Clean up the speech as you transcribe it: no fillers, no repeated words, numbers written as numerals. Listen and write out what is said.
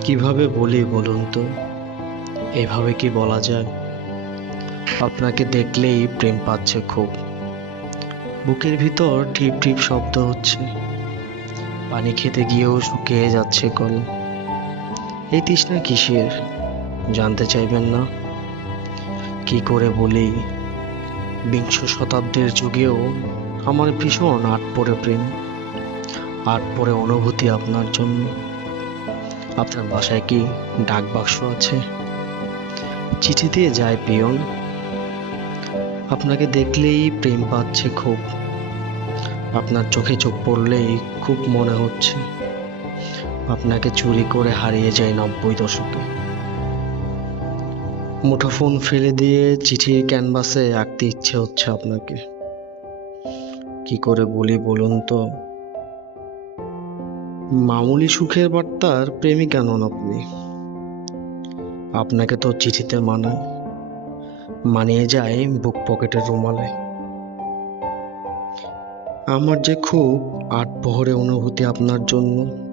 কিভাবে বলি বলুন তো? এভাবে কি বলা যায়? আপনাকে দেখলেই প্রেম পাচ্ছে খুব। বুকের ভিতর টিপ টিপ শব্দ হচ্ছে। পানি খেতে গিয়েও শুকিয়ে যাচ্ছে কল। এই তৃষ্ণা কিসের? জানতে চাইবেন না? কি করে বলি? বিংশ শতাব্দীর যুগেও আমার ভীষণ আটপোড়ে প্রেম, আটপোড়ে অনুভূতি আপনার জন্য। আপনার বাসায় কি ডাক বাক্স আছে? চিঠি দিয়ে যায় পিয়ন। আপনাকে দেখলেই প্রেম পাচ্ছে খুব। আপনার চোখে চোখ পড়লেই খুব মনে হচ্ছে আপনাকে চুরি করে হারিয়ে যায় 90 দশকে। মুঠোফোন ফেলে দিয়ে চিঠির ক্যানভাসে আঁকতে ইচ্ছে হচ্ছে আপনাকে। কি করে বলি বলুন তো? মামুলি সুখের বার্তার প্রেমিকা নন আপনি। আপনাকে তো চিঠিতে মানায়, মানিয়ে যায় বুক পকেটের রুমালে। আমার যে খুব আটপহরে অনুভূতি আপনার জন্য।